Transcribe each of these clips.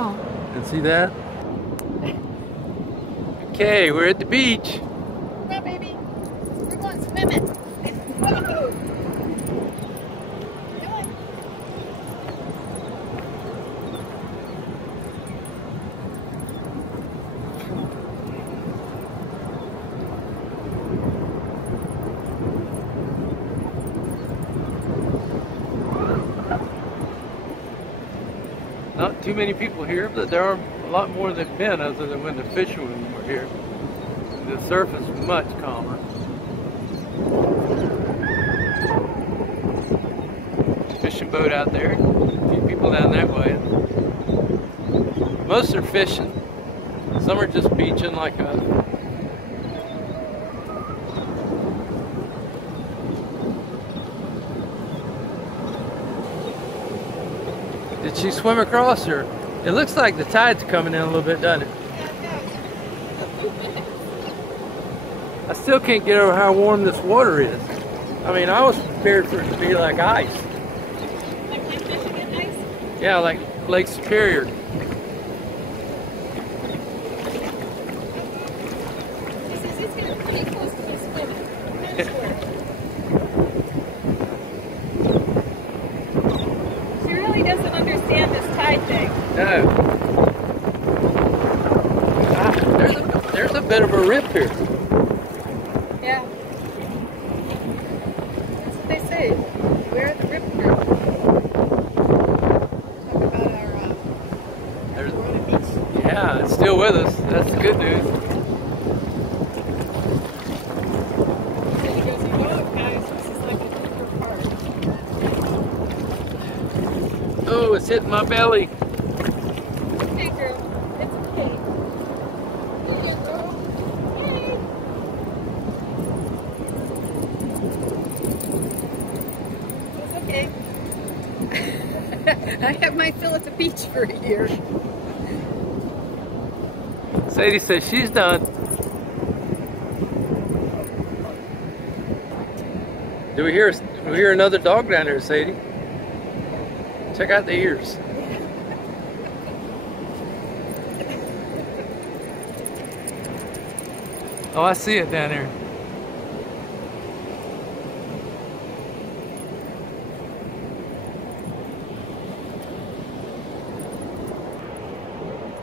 Oh. And see that? Okay, we're at the beach. Come on, baby. We're going swimming. Whoa. Come on. Not too many people here, but there are a lot more than been other than when the fishermen were here. The surface is much calmer. Fishing boat out there. A few people down that way. Most are fishing. Some are just beaching like us. Did she swim across, or it looks like the tide's coming in a little bit, doesn't it? I still can't get over how warm this water is. I mean, I was prepared for it to be like ice. Like Michigan ice? Yeah, like Lake Superior. She says it's getting pretty close to you swimming. I swear. She really doesn't understand this tide thing. No. Ah, there's a bit of a rip here. Yeah. That's what they say. Where the rip group. Talk about our Florida beach. Yeah, it's still with us. That's the good news. And he goes, you know what, guys, this is like a deeper part. Oh, it's hitting my belly. Hey, girl. It's okay. Here you go. Yay. It's okay. I have my fill at the beach for a year. Sadie says she's done. Do we hear another dog down there, Sadie? Check out the ears. Oh, I see it down there.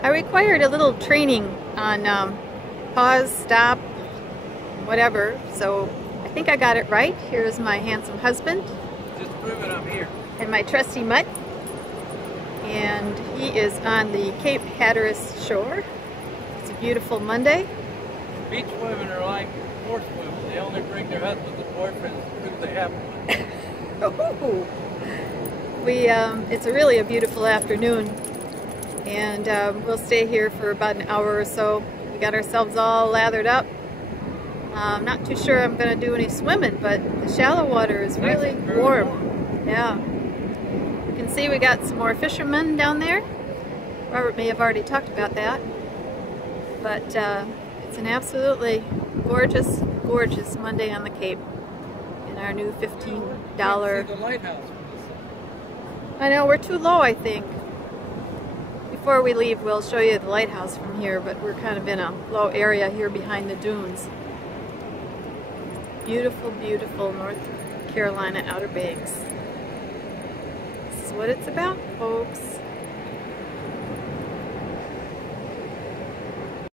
I required a little training on pause, stop, whatever, so I think I got it right. Here's my handsome husband. Just proving I'm here. And my trusty mutt. And he is on the Cape Hatteras shore. It's a beautiful Monday. Beach women are like horse women. They only bring their husbands and boyfriends to prove they have one. It's really a beautiful afternoon. And we'll stay here for about an hour or so. We got ourselves all lathered up. I'm not too sure I'm going to do any swimming, but the shallow water is really warm. Yeah. You can see we got some more fishermen down there. Robert may have already talked about that. But it's an absolutely gorgeous, gorgeous Monday on the Cape. In our new $15. See the lighthouse from this side. I know, we're too low, I think. Before we leave, we'll show you the lighthouse from here, but we're kind of in a low area here behind the dunes. Beautiful, beautiful North Carolina Outer Banks. This is what it's about, folks.